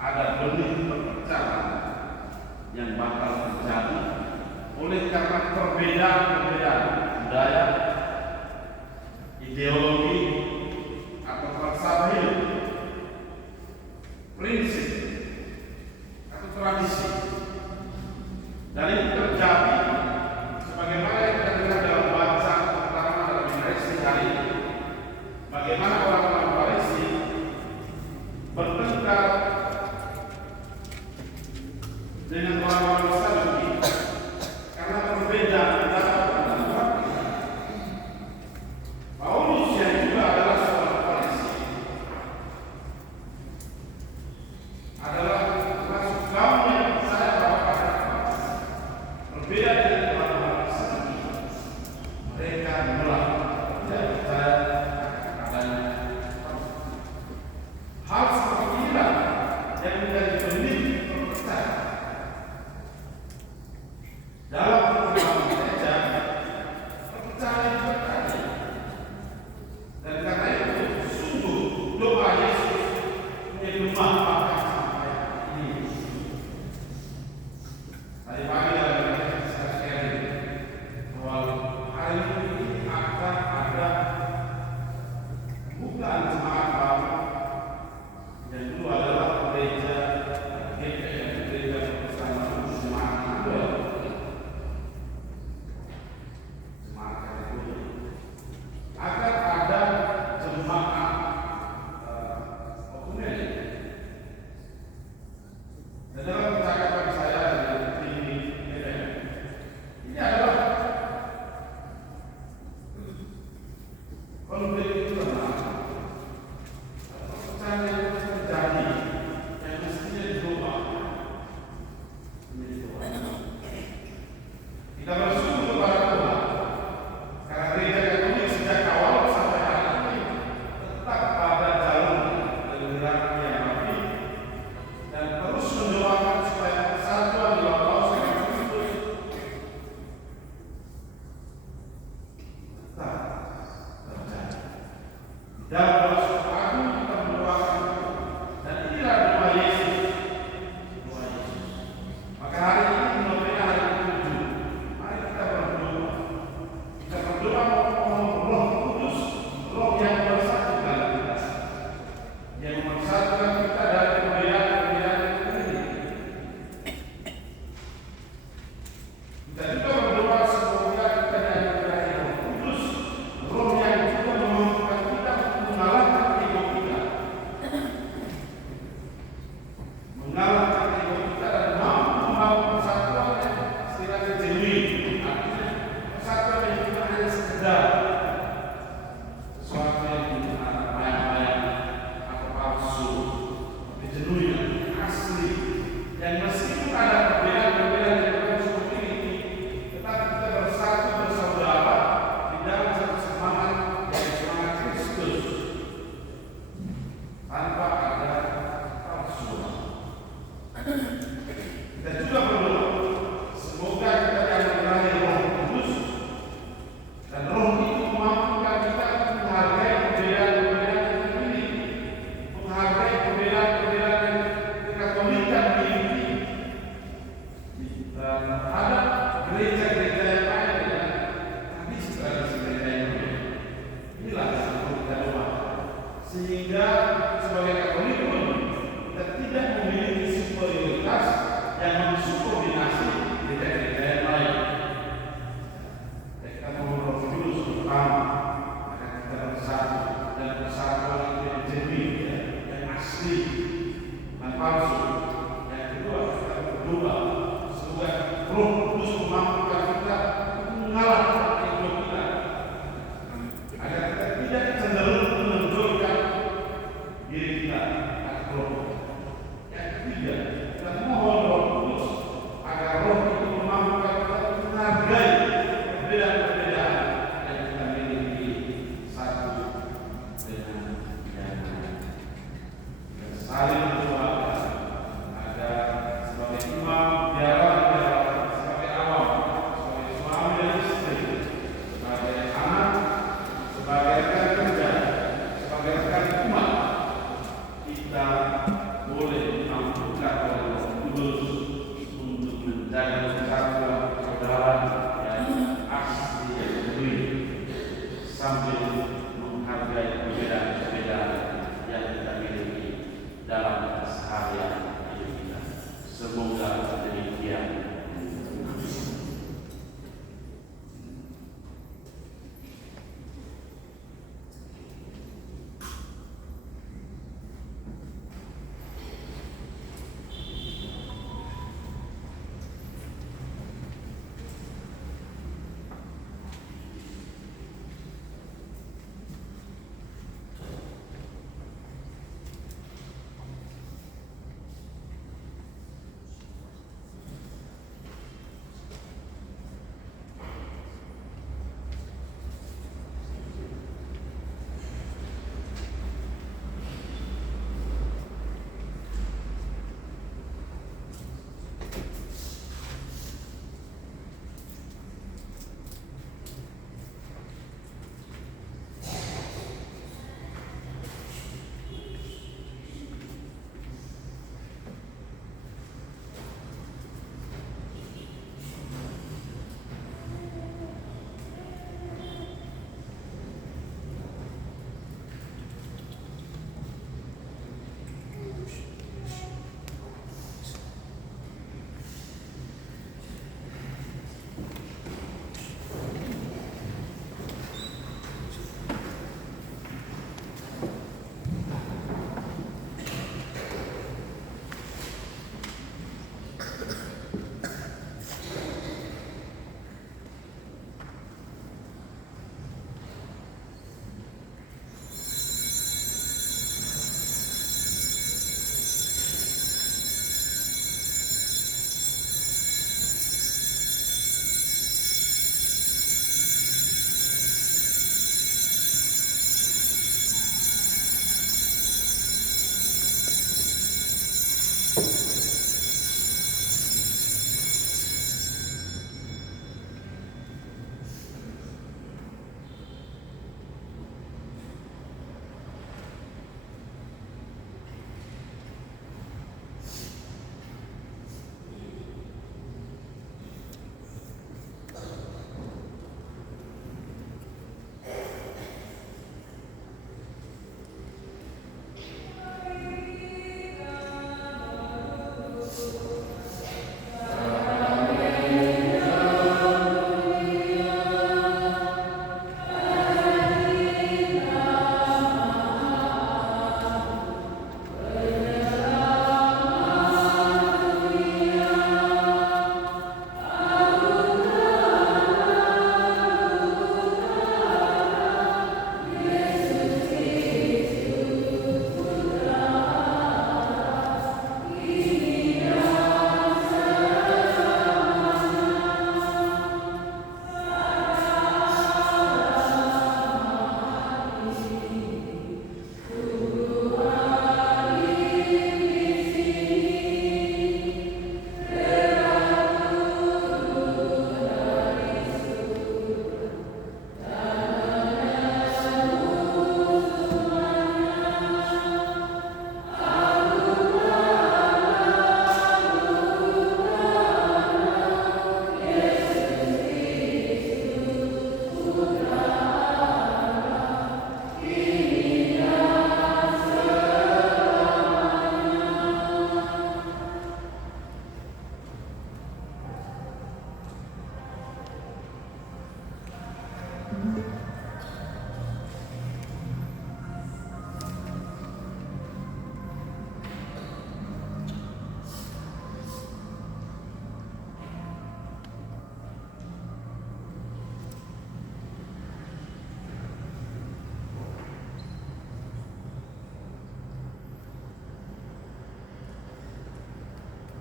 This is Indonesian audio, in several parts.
Ada benih pekerjaan yang bakal terjadi oleh karena perbedaan-perbedaan budaya, ideologi, atau falsafah hidup, prinsip, atau tradisi. Dan itu terjadi sebagaimana yang kita dengar dalam bacaan pertama dalam Indonesia hari ini. Bagaimana orang-orang Farisi bertengkar dengan orang-orang Saduki karena perbedaan pendapat tentang Tuhan. Paulus yang juga adalah seorang Farisi adalah termasuk kaum yang percaya bahwa ada berbeda dengan orang-orang Saduki. Mereka menolak tidak percaya adanya hal seperti inilah yang menjadi pemicu perpecahan dalam perkembangan gereja. Perpecahan yang terjadi, dan karena itu sungguh doa Yesus punya manfaat sampai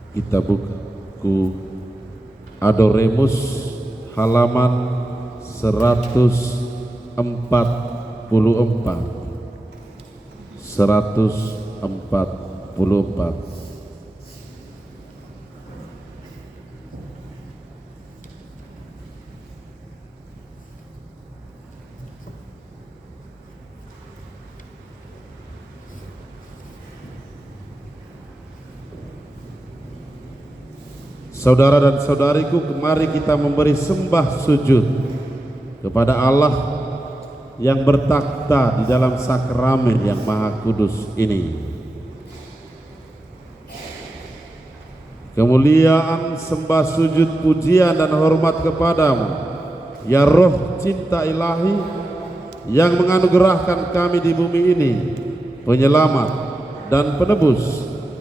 Kita buku Adoremus halaman 144. 144. Saudara dan saudariku, mari kita memberi sembah sujud kepada Allah yang bertakhta di dalam sakramen yang maha kudus ini. Kemuliaan, sembah sujud, pujian dan hormat kepadamu, ya Roh cinta ilahi yang menganugerahkan kami di bumi ini, penyelamat dan penebus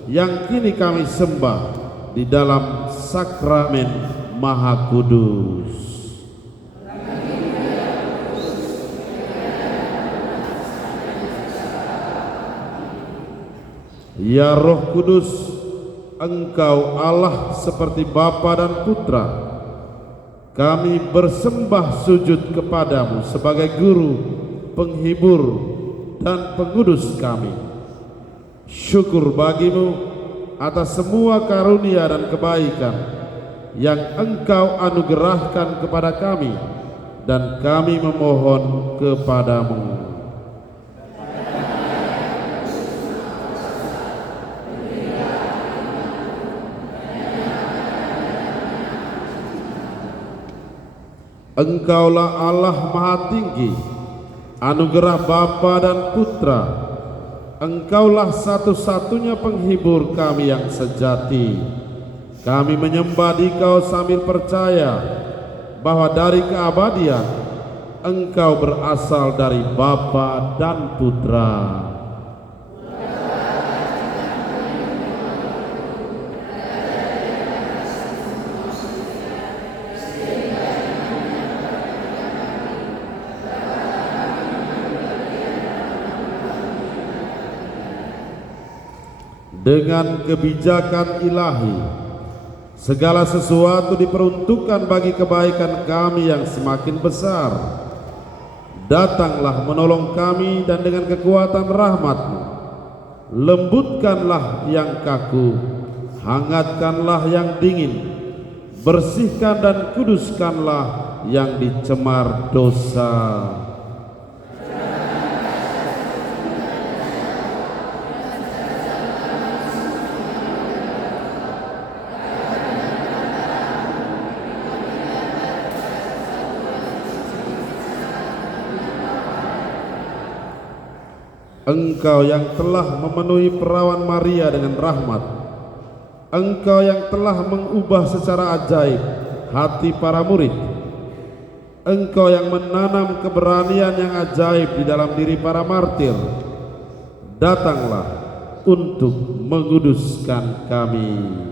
yang kini kami sembah di dalam sakramen maha kudus. Ya Roh Kudus, Engkau Allah seperti Bapa dan Putra, kami bersembah sujud kepadamu sebagai guru, penghibur dan pengudus kami. Syukur bagimu atas semua karunia dan kebaikan yang Engkau anugerahkan kepada kami, dan kami memohon kepadamu. Engkaulah Allah Maha Tinggi, anugerah Bapa dan Putra. Engkaulah satu-satunya penghibur kami yang sejati. Kami menyembah Dikau sambil percaya bahwa dari keabadian Engkau berasal dari Bapa dan Putra. Dengan kebijakan ilahi, segala sesuatu diperuntukkan bagi kebaikan kami yang semakin besar. Datanglah menolong kami, dan dengan kekuatan rahmat-Mu, lembutkanlah yang kaku, hangatkanlah yang dingin, bersihkan dan kuduskanlah yang dicemar dosa. Engkau yang telah memenuhi perawan Maria dengan rahmat, Engkau yang telah mengubah secara ajaib hati para murid, Engkau yang menanam keberanian yang ajaib di dalam diri para martir, datanglah untuk menguduskan kami.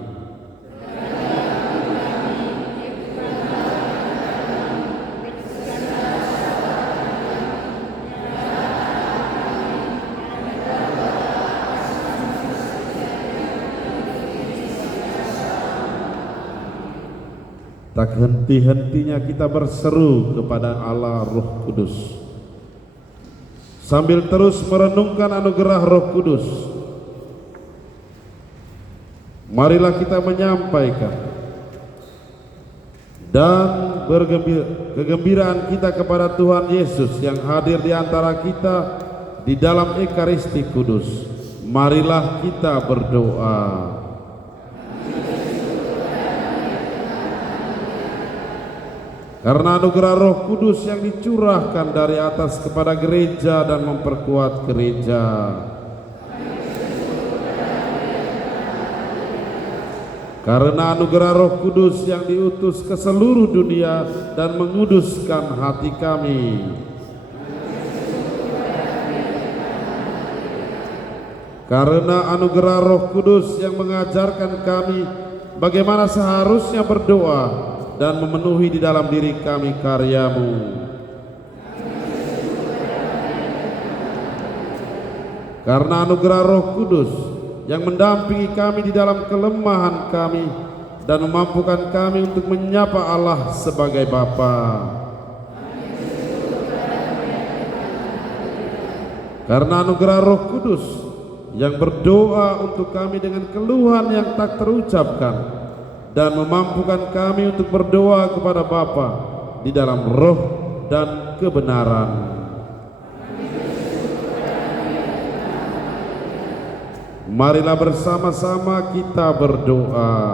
Tak henti-hentinya kita berseru kepada Allah Roh Kudus, sambil terus merenungkan anugerah Roh Kudus. Marilah kita menyampaikan dan kegembiraan kita kepada Tuhan Yesus yang hadir di antara kita di dalam Ekaristi Kudus. Marilah kita berdoa. Karena anugerah Roh Kudus yang dicurahkan dari atas kepada gereja dan memperkuat gereja, karena anugerah Roh Kudus yang diutus ke seluruh dunia dan menguduskan hati kami, karena anugerah Roh Kudus yang mengajarkan kami bagaimana seharusnya berdoa dan memenuhi di dalam diri kami karya-Mu, karena anugerah Roh Kudus yang mendampingi kami di dalam kelemahan kami dan memampukan kami untuk menyapa Allah sebagai Bapa. Karena anugerah Roh Kudus yang berdoa untuk kami dengan keluhan yang tak terucapkan dan memampukan kami untuk berdoa kepada Bapa di dalam roh dan kebenaran. Marilah bersama-sama kita berdoa.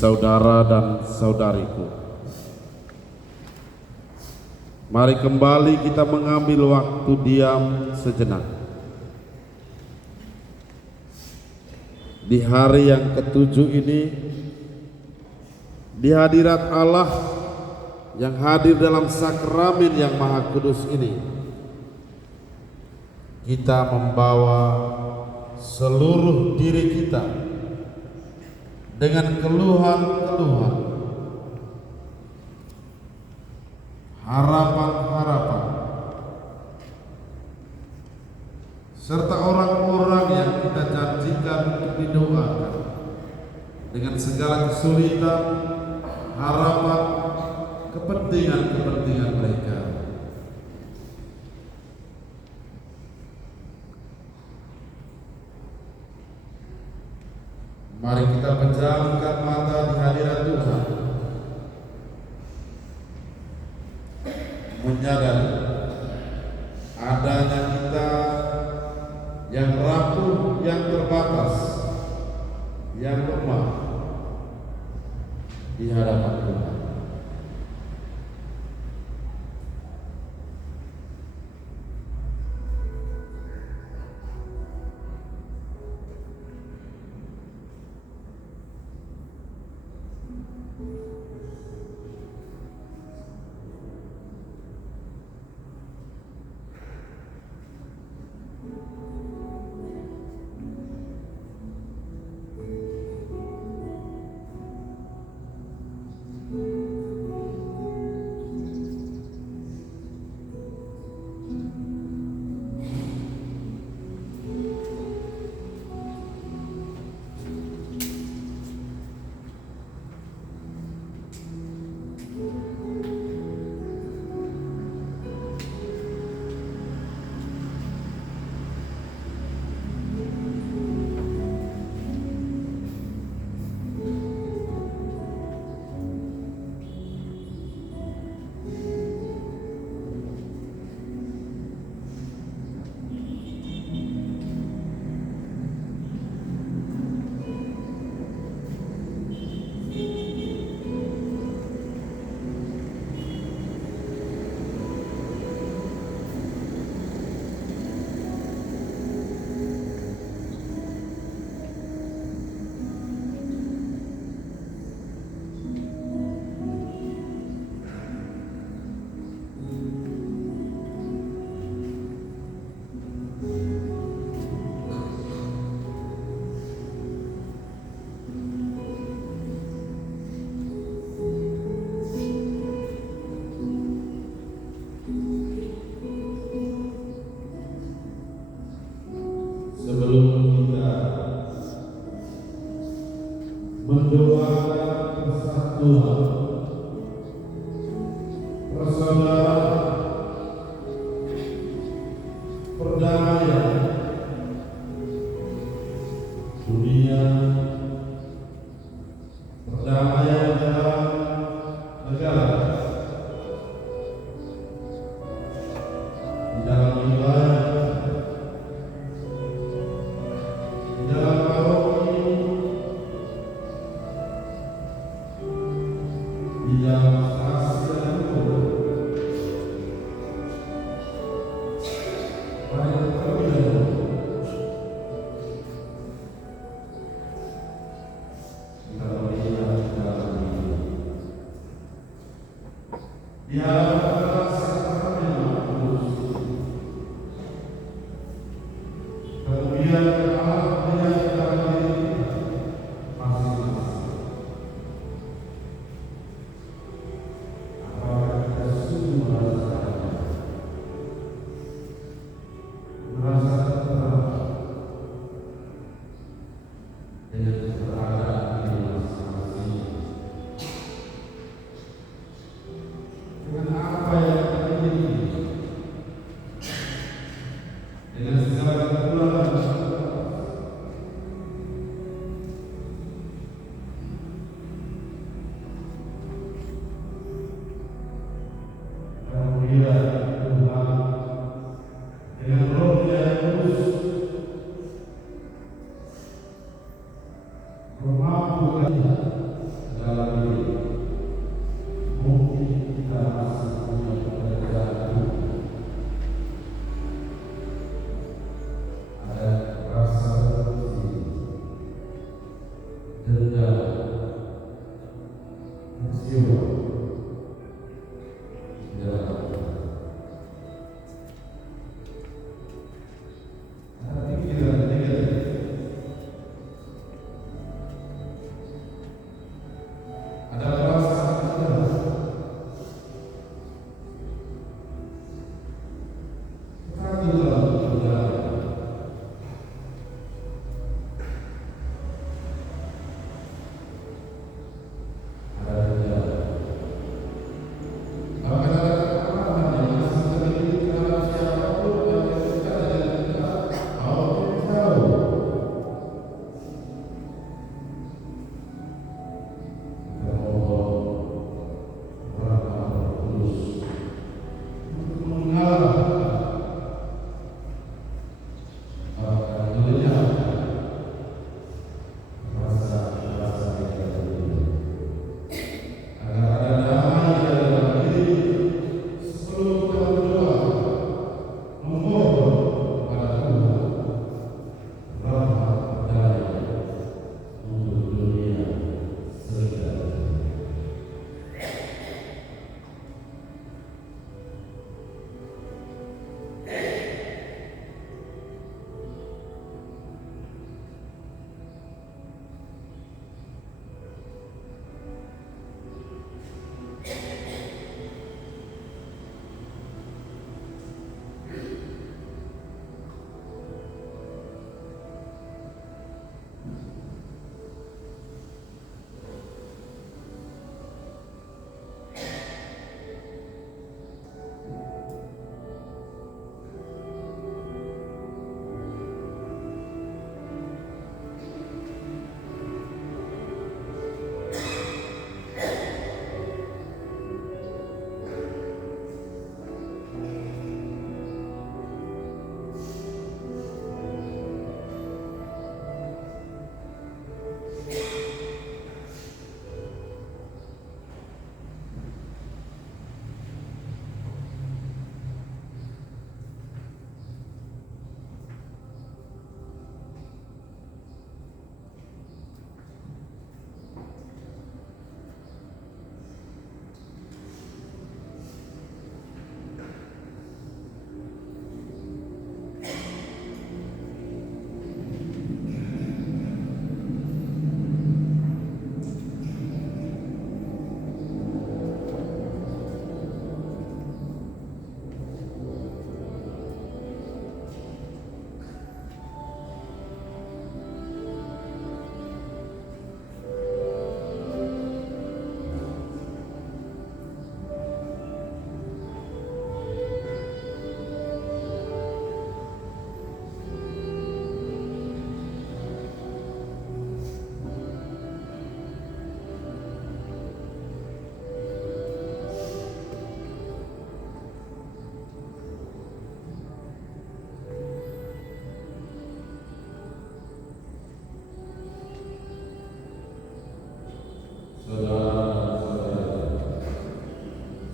Saudara dan saudariku, mari kembali kita mengambil waktu diam sejenak. Di hari yang ketujuh ini, di hadirat Allah yang hadir dalam sakramen yang maha kudus ini, kita membawa seluruh diri kita dengan keluhan-keluhan, harapan-harapan, serta orang-orang yang kita janjikan untuk didoakan dengan segala kesulitan, harapan, kepentingan-kepentingan mereka. Mari kita pejamkan mata di hadirat Tuhan, menyadari adanya kita yang rapuh, yang terbatas, yang lemah di hadapan Tuhan. merupakan persatuan, persaudaraan, perdamaian dunia, perdamaian dalam negara, di dalam wilayah, di dalam paroki, di dalam stasiun dan hukum. Mari terlebih dahulu kita melihat ke dalam diri. Di hadapan Allah Sang Yang Maha Kudus. Kemudian Allah melihat ke dalam diri kita masing-masing. Apakah kita sungguh merasa tenang dengan keberadaan diri masing-masing, dengan apa yang kita miliki, dengan segala kekurangan dan kemudian Tuhan dengan Roh-Nya yang kudus memampukan kita dalam diri. Mungkin kita masih punya pekerjaan, ada rasa benci, dendam, kecewa di dalam kita. Ada pikiran negatif, ada perasaan keras, ragu dalam perjalanan, ada gejala. Bahkan ada keparahan yang masih terjadi terhadap siapapun yang dekat dengan kita maupun jauh. Kita mohon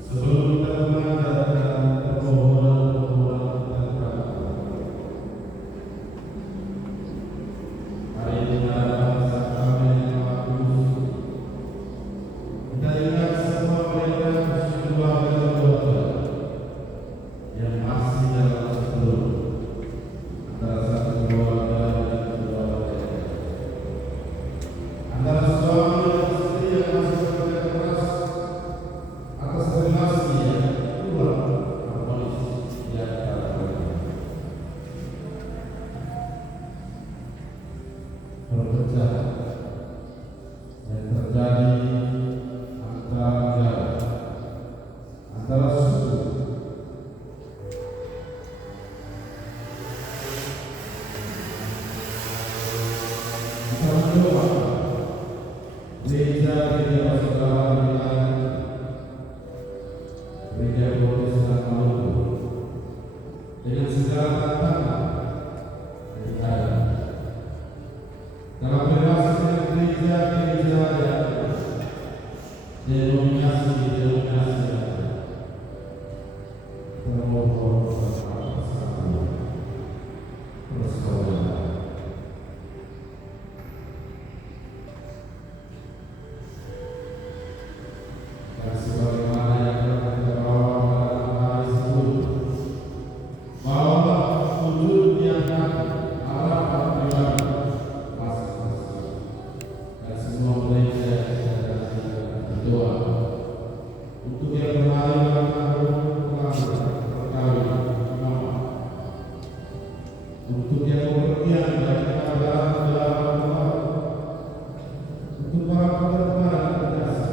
Sebelum kita mengajarkan permohonan-permohonan kita kepada hari ini bangsa kami yang bagus, kita ingat semua mereka keluarga-keluarga yang masih dalam sebelum antara satu keluarga dan keluarga, antara suami dan istri yang masih bekerja keras atas relasi yang kurang harmonis di antara mereka. Perpecahan yang terjadi antara negara, antara suku, kita mendoa gereja-gereja persaudaraan wilayah, gereja Protestan Maluku, dengan segala tantangan yang ada dalam relasi dengan gereja-gereja yang denominasi yang ada. Termohon bersama persaudaraan. Dan sebagaimana yang telah kita bawa dalam hari sebelum, bawalah wujud yang harapan pribadi masing-masing, dan semua gereja kita berdoa untuk yang berlari dalam tahun perkawin mama, untuk yang bepergian dari keadaan dalam untuk para penerima dan penjasa,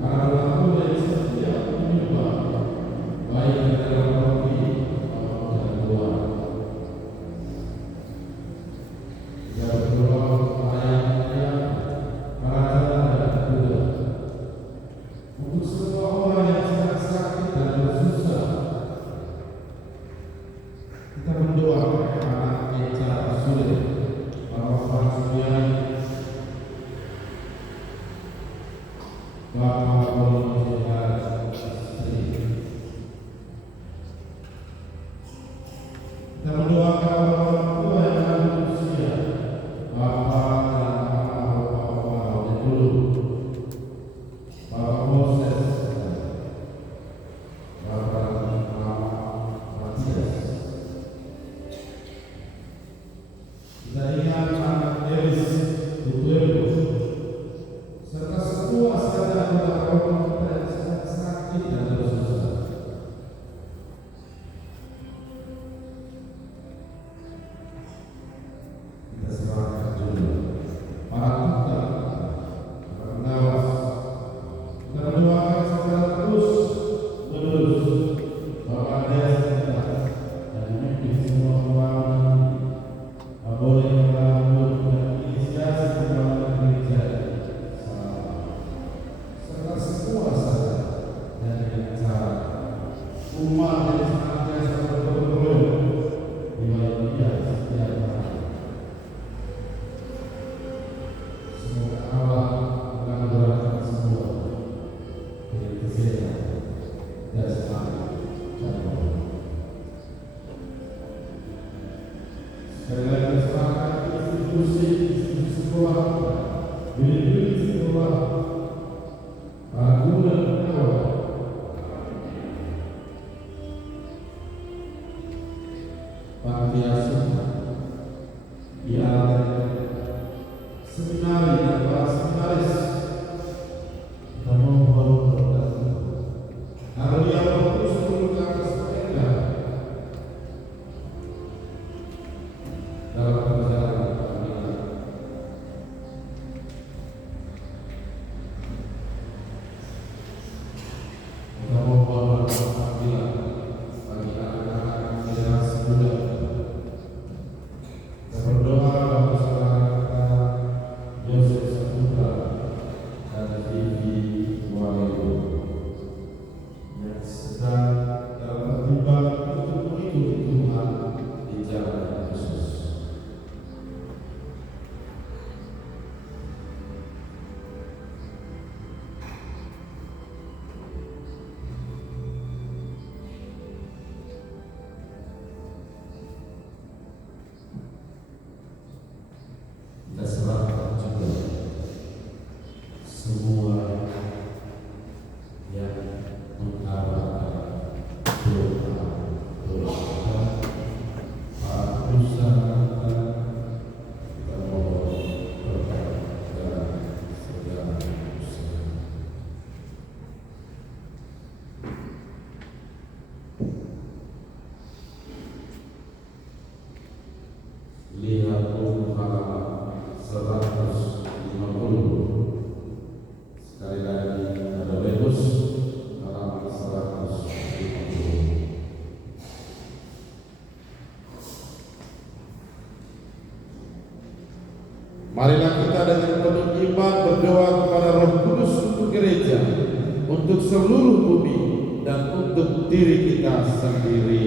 para pelaku yang setia menyumbang baik di dalam roti maupun dalam luar. Kita berdoa untuk ayah-ayah, para janda dan kuda, untuk semua orang yang sedang sakit dan bersusah. Kita mendoakan anak Eca Sulit, Bapak Suryani, Bapak Bolonjegar istri. Kita mendoakan orang tua yang lanjut usia, Bapak dan Bapak yang dulu, Bapak Moses, Bapak dan Mama Matias. Kita ingat anak Elis Tutuepo, serta semua saudara-saudara kita untuk seluruh bumi, dan untuk diri kita sendiri.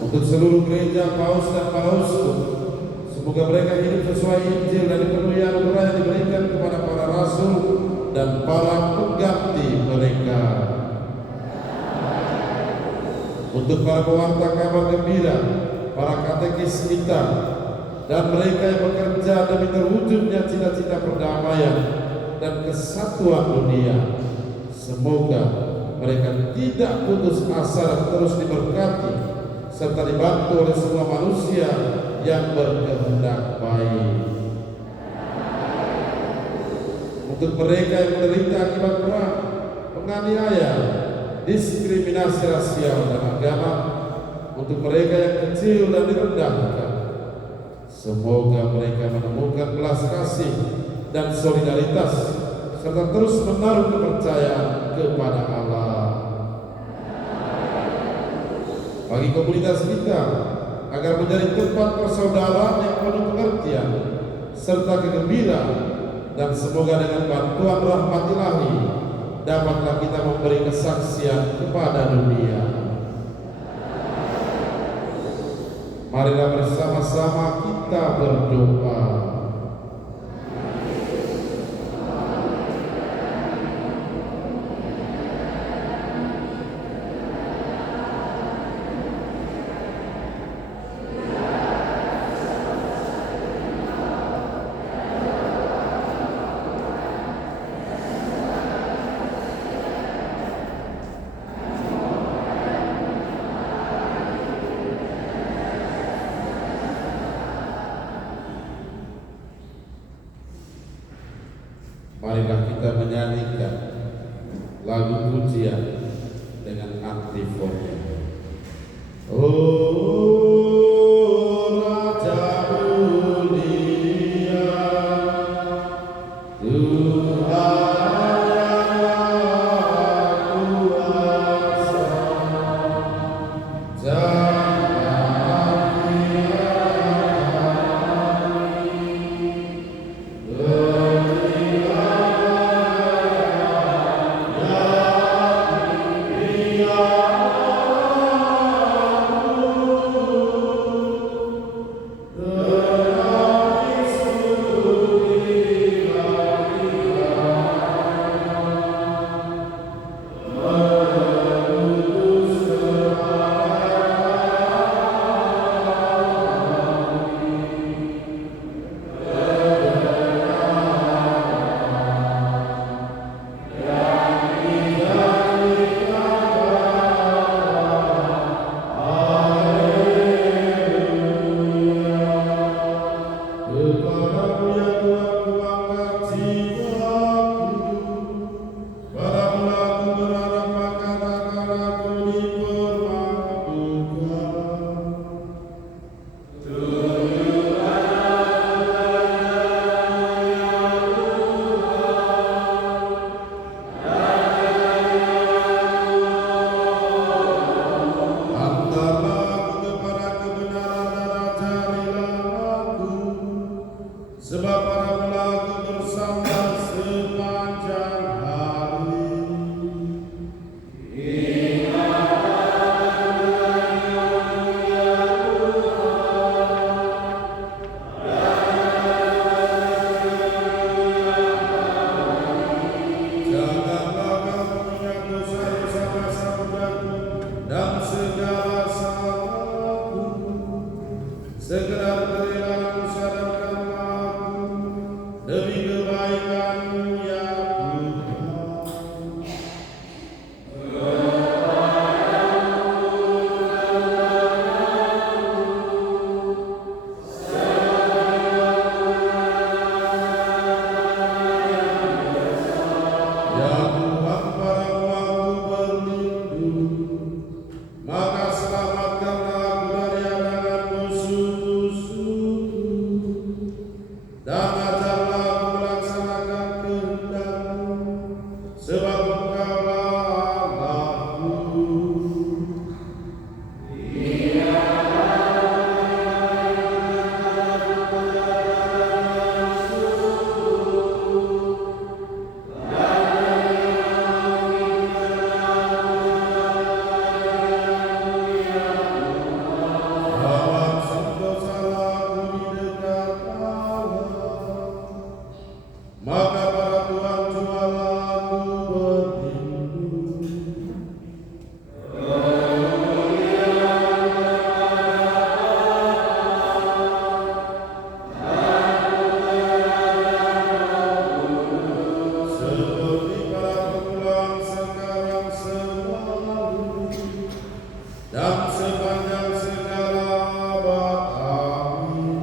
Untuk seluruh gereja, paus dan para uskup, semoga mereka hidup sesuai Injil dan dipenuhi anugerah yang diberikan kepada para rasul dan para pengganti mereka. Untuk para pewarta kabar gembira, para katekis kita, dan mereka yang bekerja demi terwujudnya cita-cita perdamaian dan kesatuan dunia, semoga mereka tidak putus asa dan terus diberkati serta dibantu oleh semua manusia yang berkehendak baik. Untuk mereka yang menderita akibat perang, penganiayaan, diskriminasi rasial dan agama, untuk mereka yang kecil dan direndahkan, semoga mereka menemukan belas kasih dan solidaritas serta terus menaruh kepercayaan kepada Allah. Bagi komunitas kita, agar menjadi tempat persaudaraan yang penuh pengertian serta kegembiraan, dan semoga dengan bantuan rahmat ilahi dapatlah kita memberi kesaksian kepada dunia. Marilah bersama-sama kita berdoa. Marilah kita menyanyikan lagu pujian dengan antifonnya. Oh Raja mulia, Tuhan yang kuasa, maka para Tuhan jualaku berhindu. Seperti para permulaan sekarang selalu dan sepanjang segala abad. Amin.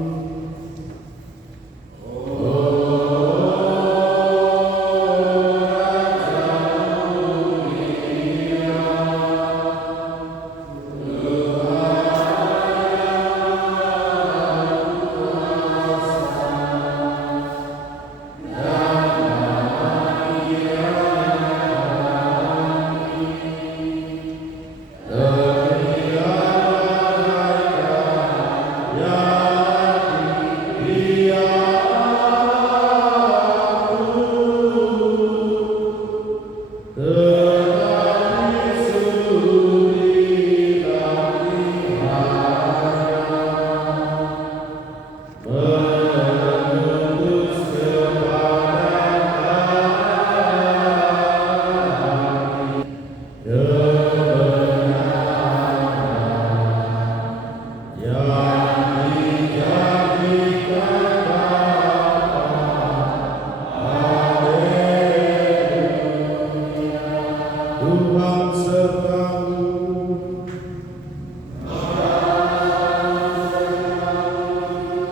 Tuhan sertamu.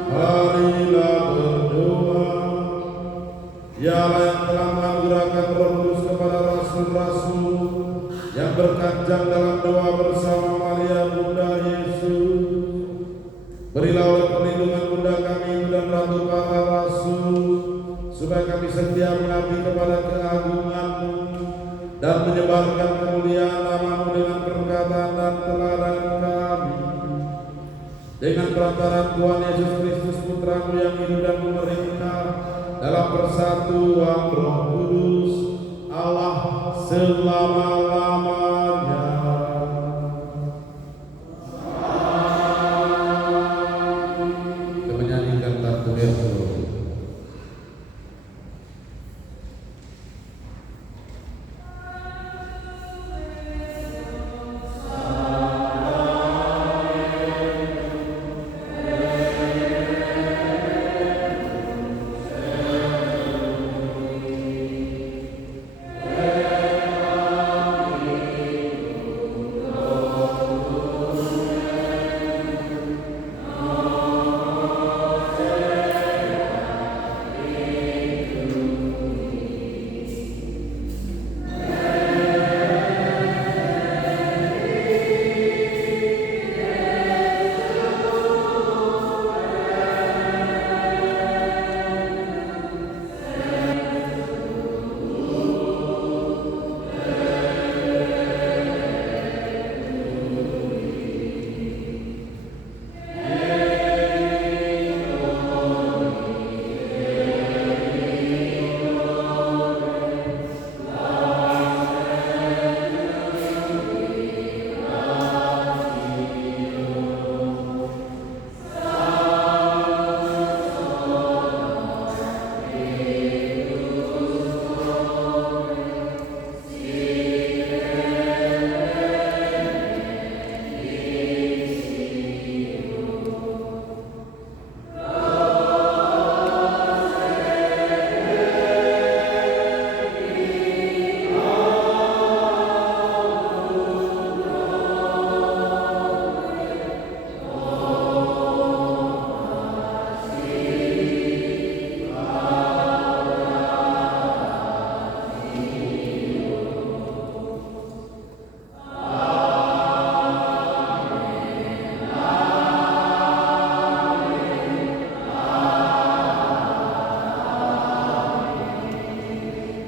Marilah berdoa. Dialah yang telah menganugerahkan Roh Kudus kepada rasul-rasul yang berkanjang dalam doa bersama Maria Bunda Yesus. Berilah oleh perlindungan Bunda kami dan Ratu para Rasul, supaya kami setia mengabdi kepada keagungan-Mu dan menyebarkan kemuliaan nama-Mu dengan perkataan dan teladan kami. Dengan perantaraan Tuhan Yesus Kristus Putra-Mu yang hidup dan memerintah dalam persatuan Roh Kudus, Allah selama-lamanya. Kita menyanyikan Tantu Yesus.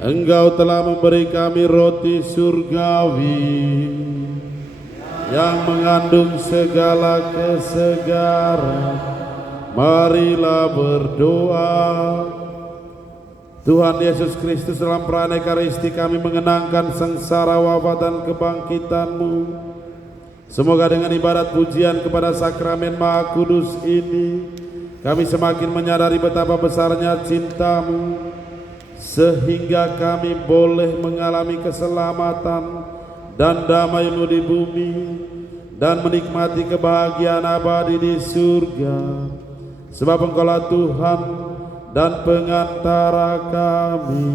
Engkau telah memberi kami roti surgawi yang mengandung segala kesegaran. Marilah berdoa. Tuhan Yesus Kristus, dalam perayaan Ekaristi kami mengenangkan sengsara wafat dan kebangkitan-Mu. Semoga dengan ibadat pujian kepada sakramen Maha Kudus ini, kami semakin menyadari betapa besarnya cinta-Mu sehingga kami boleh mengalami keselamatan dan damai-Mu di bumi dan menikmati kebahagiaan abadi di surga. Sebab Engkaulah Tuhan dan pengantara kami.